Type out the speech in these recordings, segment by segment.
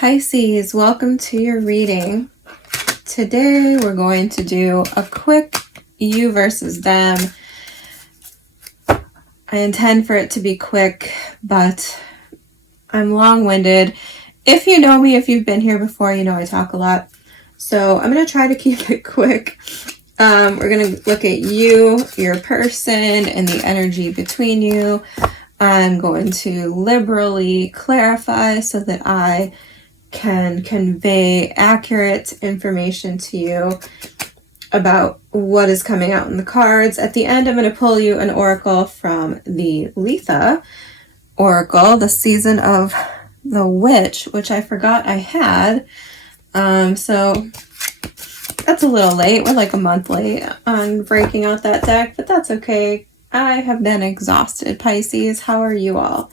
Pisces, welcome to your reading. Today we're going to do a quick you versus them. I intend for it to be quick, but I'm long-winded. If you know me, if you've been here before, you know I talk a lot. So I'm going to try to keep it quick. We're going to look at you, your person, and the energy between you. I'm going to liberally clarify so that I can convey accurate information to you about what is coming out in the cards. At the end, I'm going to pull you an oracle from the Letha Oracle, the Season of the Witch, which I forgot I had. So that's a little late. We're like a month late on breaking out that deck, but that's okay. I have been exhausted, Pisces. How are you all?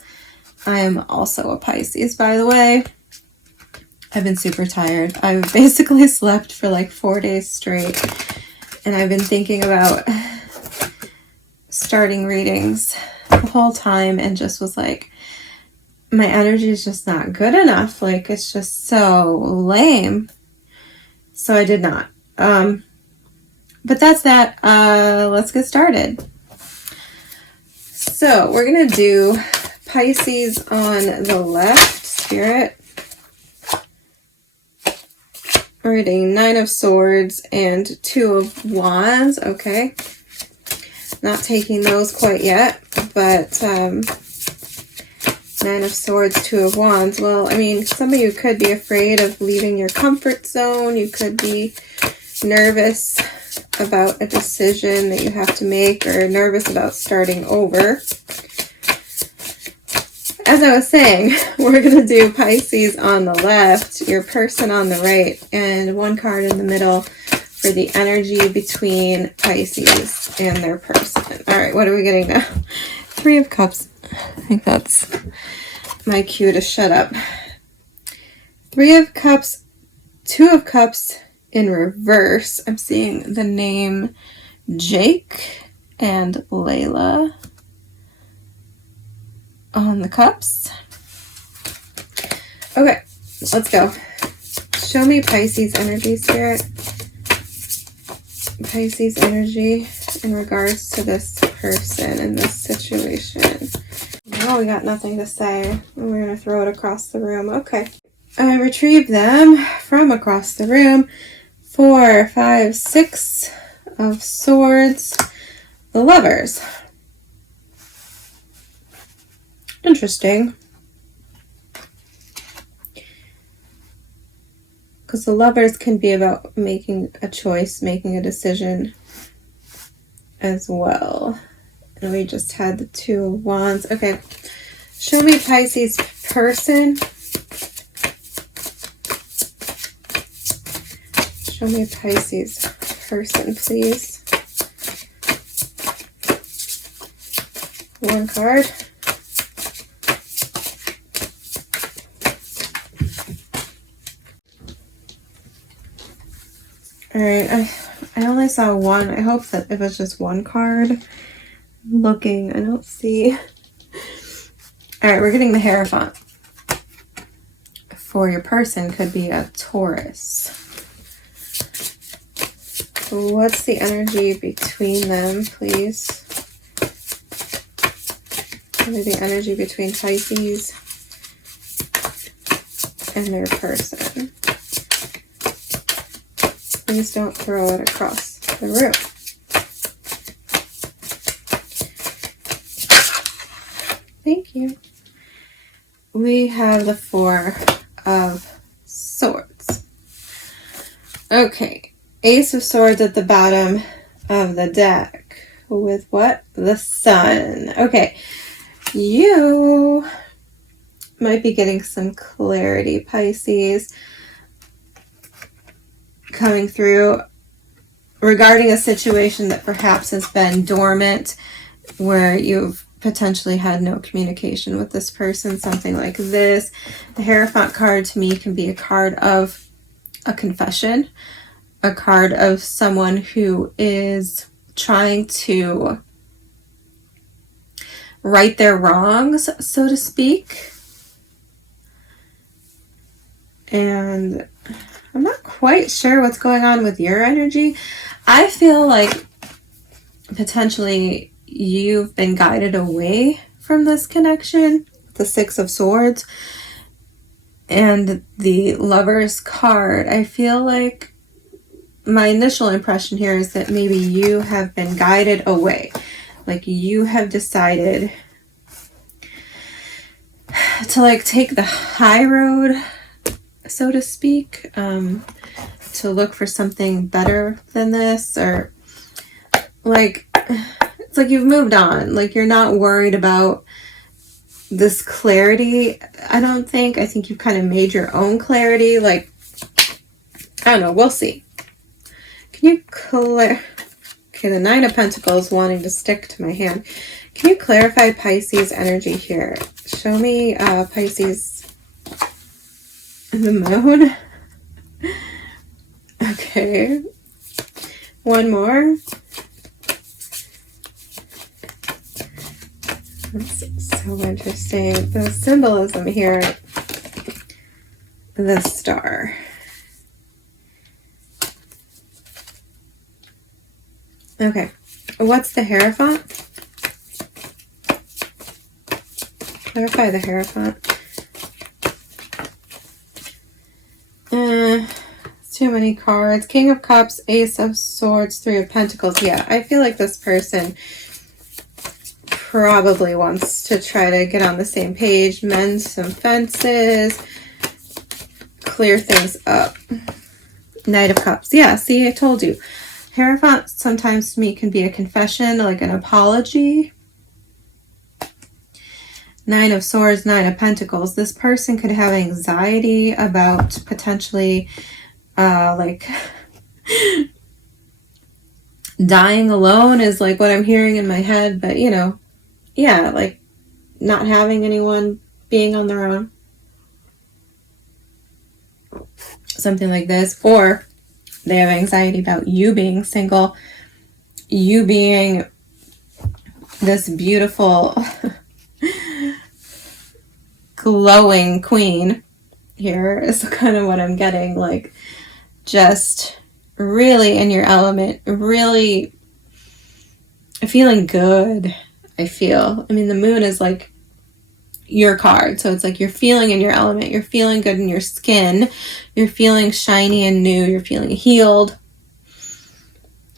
I am also a Pisces, by the way. I've been super tired. I've basically slept for like 4 days straight, and I've been thinking about starting readings the whole time and just was like, my energy is just not good enough. Like, it's just so lame. So I did not. But that's that. Let's get started. So we're going to do Pisces on the left, Spirit. We're getting 9 of Swords and 2 of Wands. Okay. Not taking those quite yet, but 9 of Swords, 2 of Wands. Well, I mean, some of you could be afraid of leaving your comfort zone. You could be nervous about a decision that you have to make, or nervous about starting over. As I was saying, we're going to do Pisces on the left, your person on the right, and one card in the middle for the energy between Pisces and their person. All right, what are we getting now? 3 of Cups. I think that's my cue to shut up. 3 of Cups, 2 of Cups in reverse. I'm seeing the name Jake and Layla on the cups. Okay, let's go. Show me Pisces energy, Spirit. Pisces energy in regards to this person in this situation. No, we got nothing to say. We're going to throw it across the room. Okay. I retrieved them from across the room. 4, 5, 6 of Swords. The Lovers. Interesting. Because the Lovers can be about making a choice, making a decision as well. And we just had the 2 of Wands. Okay. Show me Pisces person. Show me Pisces person, please. One card. All right, I only saw one. I hope that it was just one card. Looking, I don't see. All right, we're getting the Hierophant. For your person, could be a Taurus. What's the energy between them, please? What is the energy between Pisces and their person? Please don't throw it across the room. Thank you. We have the 4 of Swords. Okay. Ace of Swords at the bottom of the deck. With what? The Sun. Okay. You might be getting some clarity, Pisces, coming through regarding a situation that perhaps has been dormant, where you've potentially had no communication with this person, something like this. The Hierophant card to me can be a card of a confession, a card of someone who is trying to right their wrongs, so to speak. And I'm not quite sure what's going on with your energy. I feel like potentially you've been guided away from this connection. The Six of Swords and the Lover's card. I feel like my initial impression here is that maybe you have been guided away. Like you have decided to like take the high road, so to speak, to look for something better than this, or like it's like you've moved on. Like you're not worried about this clarity. I think you've kind of made your own clarity. Like, I don't know, we'll see. Can you okay, the Nine of Pentacles wanting to stick to my hand. Can you clarify Pisces energy here? Show me Pisces and the moon. Okay. One more. That's so interesting. The symbolism here. The star. Okay. What's the Hierophant? Clarify the Hierophant. Too many cards. King of Cups, Ace of Swords, Three of Pentacles. Yeah, I feel like this person probably wants to try to get on the same page, mend some fences, clear things up. Knight of Cups. Yeah, see, I told you. Hierophant sometimes to me can be a confession, like an apology. Nine of Swords, Nine of Pentacles. This person could have anxiety about potentially like dying alone is like what I'm hearing in my head, but you know, yeah, like not having anyone, being on their own. Something like this. Or they have anxiety about you being single, you being this beautiful glowing queen. Here is kind of what I'm getting, like just really in your element, really feeling good. I mean, the moon is like your card, so it's like you're feeling in your element, you're feeling good in your skin, you're feeling shiny and new, you're feeling healed.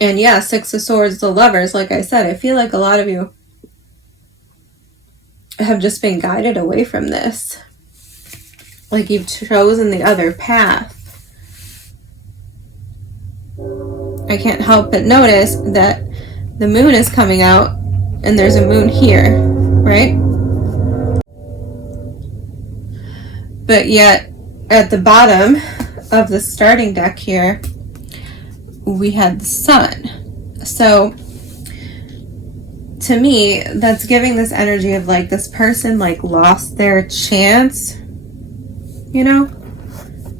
And yeah, Six of Swords, the Lovers, like I said, I feel like a lot of you have just been guided away from this. Like you've chosen the other path. I can't help but notice that the moon is coming out and there's a moon here, right? But yet at the bottom of the starting deck here, we had the sun. So to me, that's giving this energy of like this person like lost their chance, you know?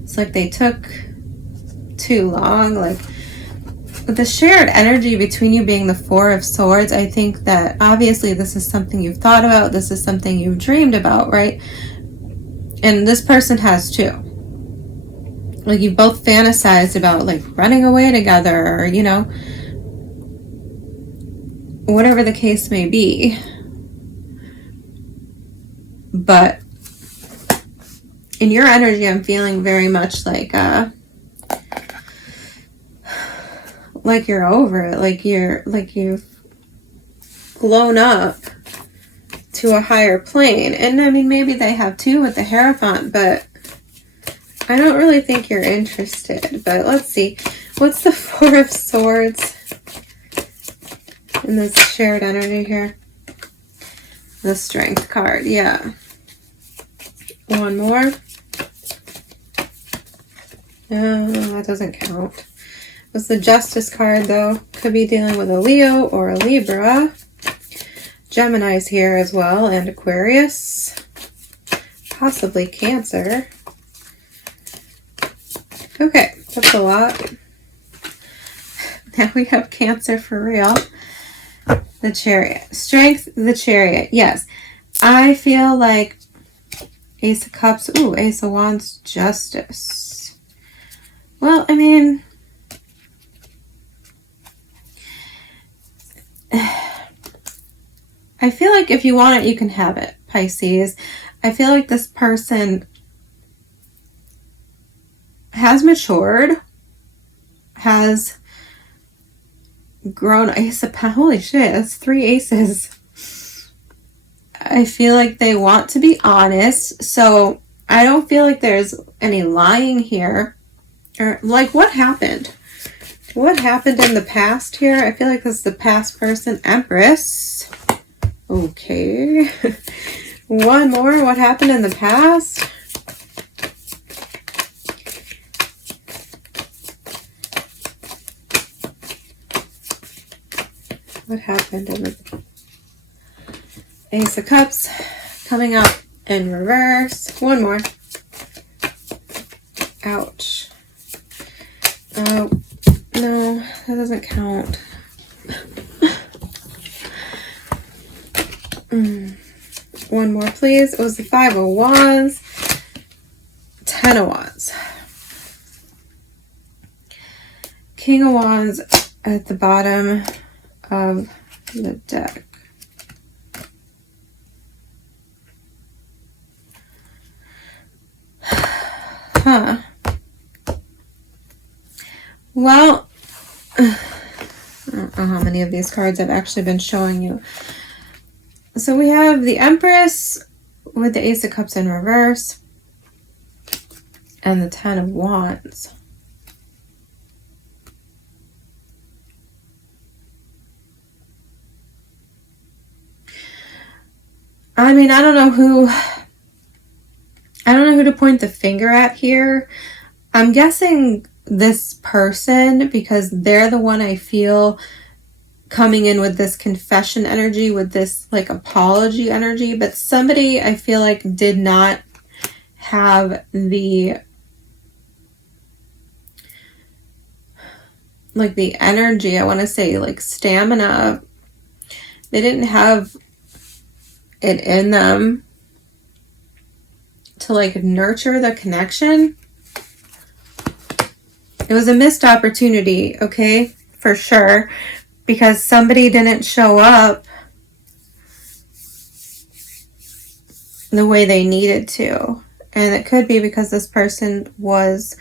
It's like they took too long. Like the shared energy between you being the Four of Swords, I think that obviously this is something you've thought about, this is something you've dreamed about, right? And this person has too. Like you both fantasized about like running away together, or you know, whatever the case may be. But in your energy, I'm feeling very much like you're over it, like you've blown up to a higher plane. And I mean, maybe they have too with the Hierophant, but I don't really think you're interested. But let's see, what's the Four of Swords in this shared energy here? The Strength card. Yeah, one more. No, that doesn't count. Was the Justice card though? Could be dealing with a Leo or a Libra. Gemini's here as well, and Aquarius. Possibly Cancer. Okay, that's a lot. Now we have Cancer for real. The Chariot. Strength, the Chariot. Yes. I feel like Ace of Cups. Ooh, Ace of Wands, Justice. Well, I mean, I feel like if you want it, you can have it, Pisces. I feel like this person has matured, has grown. Ace of Pentacles. Holy shit, that's 3 aces. I feel like they want to be honest, so I don't feel like there's any lying here. Or, like, what happened? What happened in the past here? I feel like this is the past person. Empress. Okay. One more. What happened in the past? What happened in the Ace of Cups coming up in reverse. One more. Ouch. Oh, no, that doesn't count. One more, please. It was the 5 of Wands, 10 of Wands. King of Wands at the bottom of the deck. Huh. Well, I don't know how many of these cards I've actually been showing you. So we have the Empress with the Ace of Cups in reverse and the 10 of Wands. I mean, I don't know who to point the finger at here. I'm guessing this person, because they're the one I feel coming in with this confession energy, with this like apology energy, but somebody I feel like did not have the energy, I want to say like stamina. They didn't have it in them to like nurture the connection. It was a missed opportunity, okay, for sure, because somebody didn't show up the way they needed to. And it could be because this person was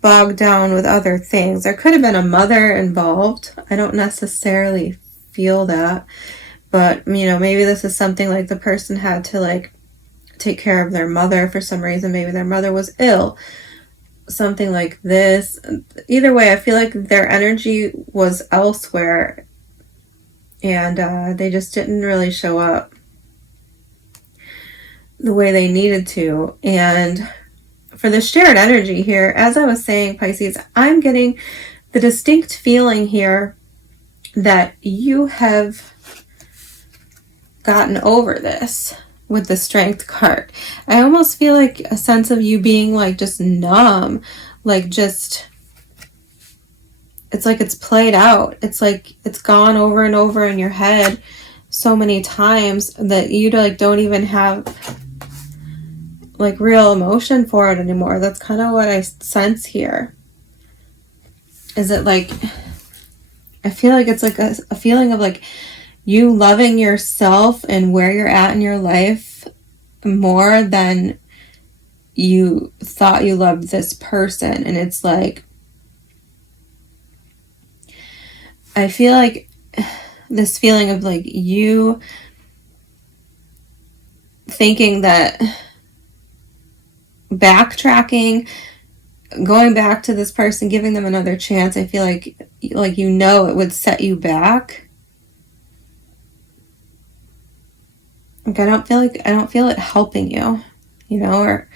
bogged down with other things. There could have been a mother involved. I don't necessarily feel that, but you know, maybe this is something like the person had to like take care of their mother for some reason. Maybe their mother was ill, something like this. Either way, I feel like their energy was elsewhere and they just didn't really show up the way they needed to. And for the shared energy here, as I was saying, Pisces, I'm getting the distinct feeling here that you have gotten over this with the Strength card. I almost feel like a sense of you being like just numb, like just, it's like it's played out. It's like it's gone over and over in your head so many times that you like don't even have like real emotion for it anymore. That's kind of what I sense here. Is it like, I feel like it's like a feeling of like you loving yourself and where you're at in your life more than you thought you loved this person. And it's like, I feel like this feeling of like you thinking that backtracking, going back to this person, giving them another chance, I feel like you know it would set you back. Like I don't feel it helping you, you know, or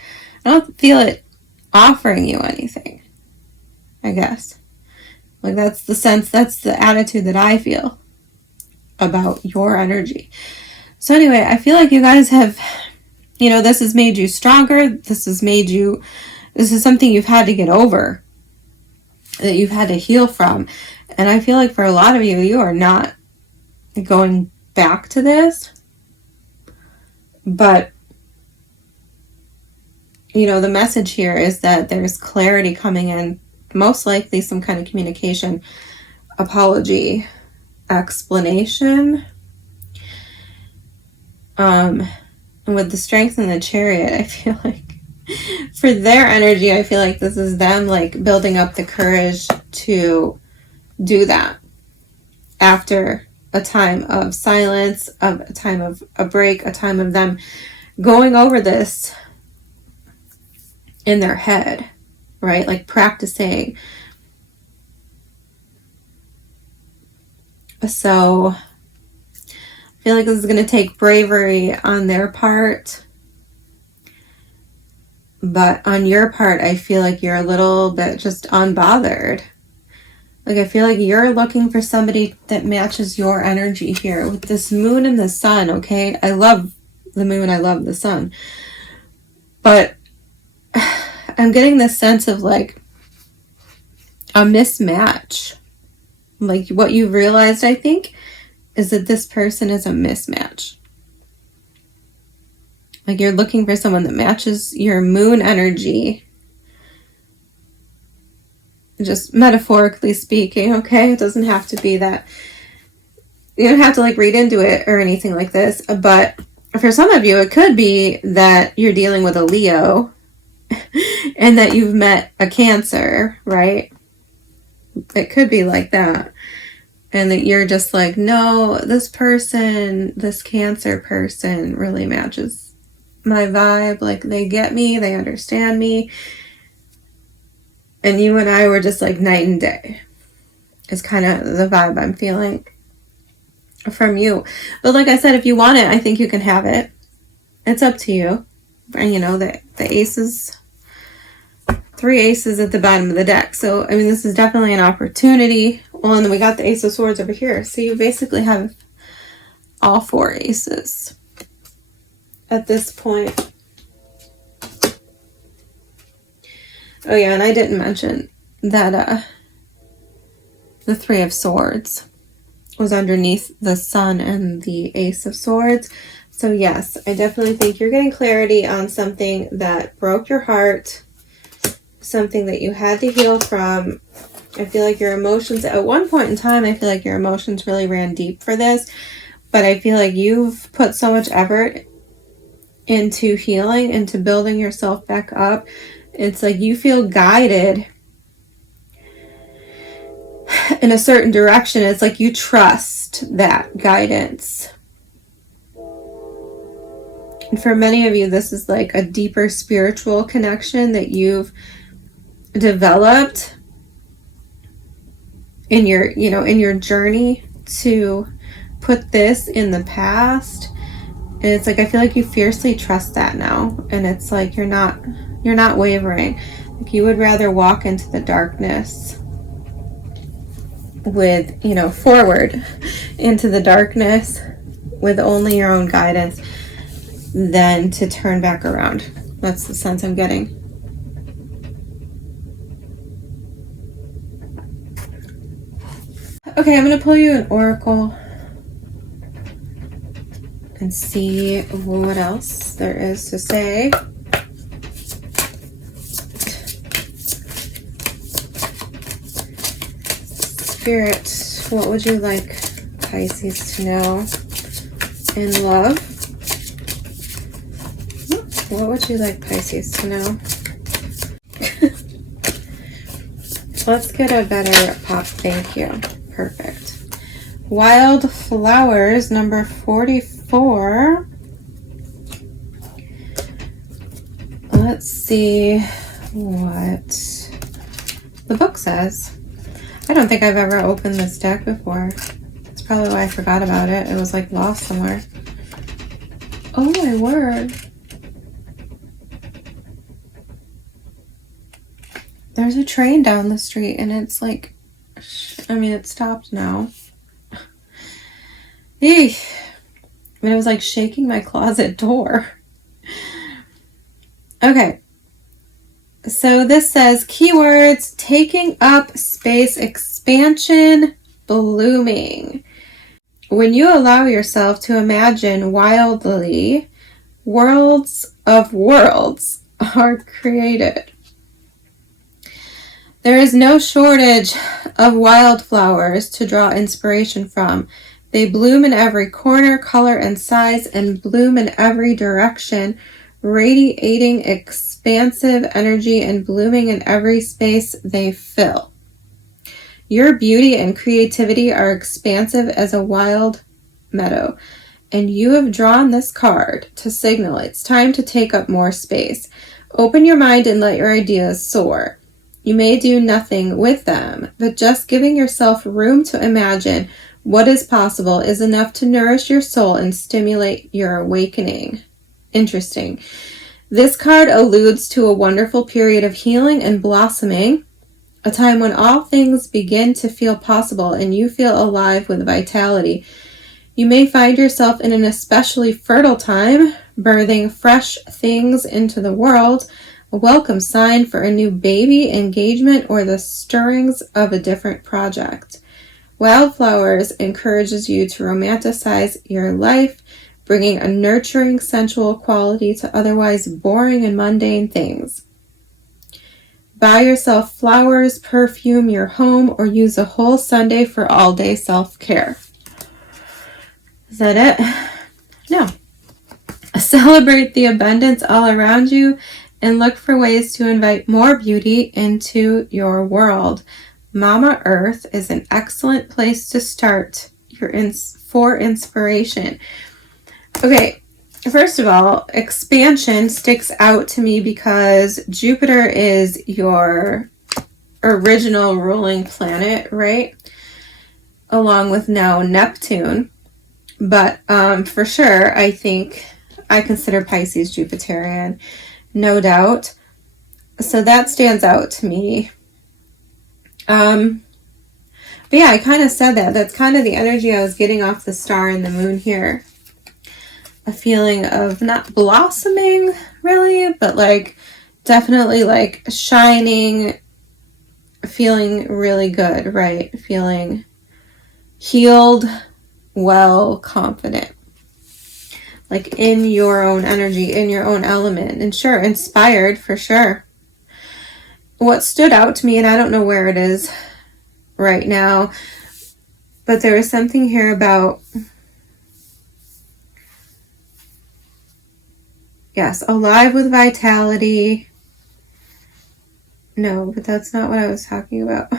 I don't feel it offering you anything, I guess. Like that's the sense, that's the attitude that I feel about your energy. So anyway, I feel like you guys have, you know, this has made you stronger. This is something you've had to get over, that you've had to heal from. And I feel like for a lot of you, you are not going back to this. But you know, the message here is that there's clarity coming in, most likely some kind of communication, apology, explanation. And with the Strength and the Chariot, I feel like for their energy, I feel like this is them like building up the courage to do that after a time of silence, of a time of a break, a time of them going over this in their head, right? Like practicing. So I feel like this is going to take bravery on their part. But on your part, I feel like you're a little bit just unbothered. Like, I feel like you're looking for somebody that matches your energy here with this moon and the sun, okay? I love the moon. I love the sun. But I'm getting this sense of, like, a mismatch. Like, what you realized, I think, is that this person is a mismatch. Like, you're looking for someone that matches your moon energy. Just metaphorically speaking, okay? It doesn't have to be that. You don't have to like read into it or anything like this. But for some of you, it could be that you're dealing with a Leo and that you've met a Cancer, right? It could be like that. And that you're just like, no, this person, this Cancer person really matches my vibe. Like, they get me, they understand me. And you and I were just like night and day. Is kind of the vibe I'm feeling from you. But like I said, if you want it, I think you can have it. It's up to you. And you know, the aces, 3 aces at the bottom of the deck. So, I mean, this is definitely an opportunity. Well, and then we got the Ace of Swords over here. So you basically have all 4 aces at this point. Oh yeah, and I didn't mention that the 3 of Swords was underneath the Sun and the Ace of Swords. So yes, I definitely think you're getting clarity on something that broke your heart, something that you had to heal from. I feel like your emotions, at one point in time, I feel like your emotions really ran deep for this, but I feel like you've put so much effort into healing, into building yourself back up. It's like you feel guided in a certain direction. It's like you trust that guidance. And for many of you, this is like a deeper spiritual connection that you've developed in your, you know, in your journey to put this in the past. And it's like, I feel like you fiercely trust that now. And it's like, you're not wavering. Like, you would rather walk into the darkness with, you know, forward into the darkness with only your own guidance than to turn back around. That's the sense I'm getting. Okay, I'm going to pull you an oracle and see what else there is to say. Spirit, what would you like Pisces to know in love? What would you like Pisces to know? Let's get a better pop. Thank you. Perfect. Wild Flowers, number 44. Let's see what the book says. I don't think I've ever opened this deck before. That's probably why I forgot about it. It was like lost somewhere. Oh my word. There's a train down the street and it's like, I mean, it stopped now. Eek. I mean, it was like shaking my closet door. Okay. So this says keywords: taking up space, expansion, blooming. When you allow yourself to imagine wildly, worlds of worlds are created. There is no shortage of wildflowers to draw inspiration from. They bloom in every corner, color, and size, and bloom in every direction, radiating expansive energy and blooming in every space they fill. Your beauty and creativity are expansive as a wild meadow, and you have drawn this card to signal it's time to take up more space. Open your mind and let your ideas soar. You may do nothing with them, but just giving yourself room to imagine what is possible is enough to nourish your soul and stimulate your awakening. Interesting. This card alludes to a wonderful period of healing and blossoming, a time when all things begin to feel possible and you feel alive with vitality. You may find yourself in an especially fertile time, birthing fresh things into the world, a welcome sign for a new baby, engagement, or the stirrings of a different project. Wildflowers encourages you to romanticize your life, bringing a nurturing, sensual quality to otherwise boring and mundane things. Buy yourself flowers, perfume your home, or use a whole Sunday for all-day self-care. Is that it? No. Celebrate the abundance all around you and look for ways to invite more beauty into your world. Mama Earth is an excellent place to start for inspiration. Okay, first of all, expansion sticks out to me because Jupiter is your original ruling planet, right? Along with now Neptune. But for sure, I think I consider Pisces Jupiterian, no doubt. So that stands out to me. But yeah, I kind of said that. That's kind of the energy I was getting off the star and the moon here. A feeling of not blossoming, really, but like definitely like shining, feeling really good, right? Feeling healed, well, confident. Like in your own energy, in your own element. And sure, inspired for sure. What stood out to me, and I don't know where it is right now, but there was something here about, yes, alive with vitality. No, but that's not what I was talking about.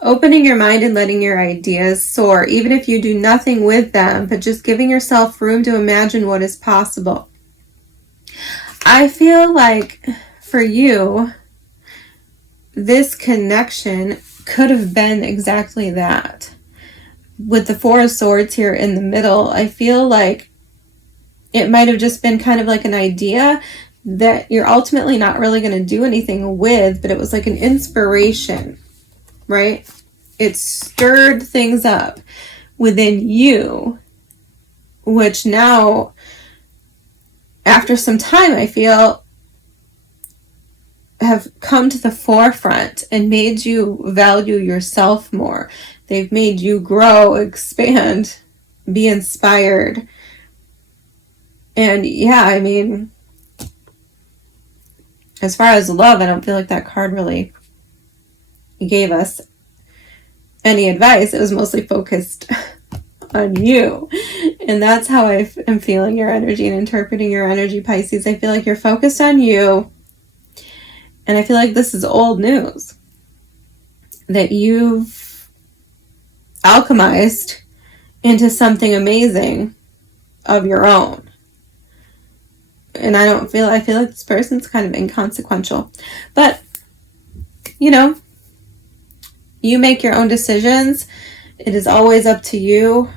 Opening your mind and letting your ideas soar, even if you do nothing with them, but just giving yourself room to imagine what is possible. I feel like for you, this connection could have been exactly that. With the Four of Swords here in the middle, I feel like it might have just been kind of like an idea that you're ultimately not really going to do anything with, but it was like an inspiration, right? It stirred things up within you, which now, after some time, I feel have come to the forefront and made you value yourself more. They've made you grow, expand, be inspired. And yeah, I mean, as far as love, I don't feel like that card really gave us any advice. It was mostly focused on you. And that's how I am feeling your energy and interpreting your energy, Pisces. I feel like you're focused on you. And I feel like this is old news that you've alchemized into something amazing of your own. And I feel like this person's kind of inconsequential. But, you know, you make your own decisions. It is always up to you.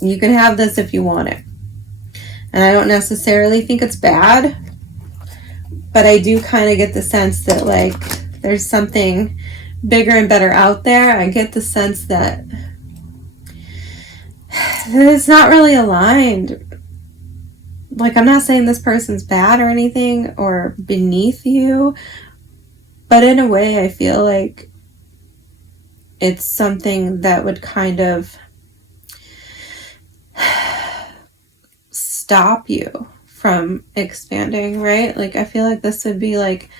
You can have this if you want it. And I don't necessarily think it's bad, but I do kind of get the sense that, like, there's something bigger and better out there. I get the sense that it's not really aligned. Like, I'm not saying this person's bad or anything or beneath you, but in a way I feel like it's something that would kind of stop you from expanding, right? Like, I feel like this would be like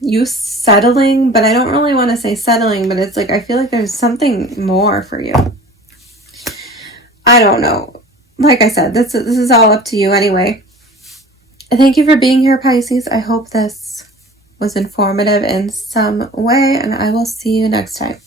you settling, but I don't really want to say settling, but it's like, I feel like there's something more for you. I don't know. Like I said, this is all up to you anyway. Thank you for being here, Pisces. I hope this was informative in some way, and I will see you next time.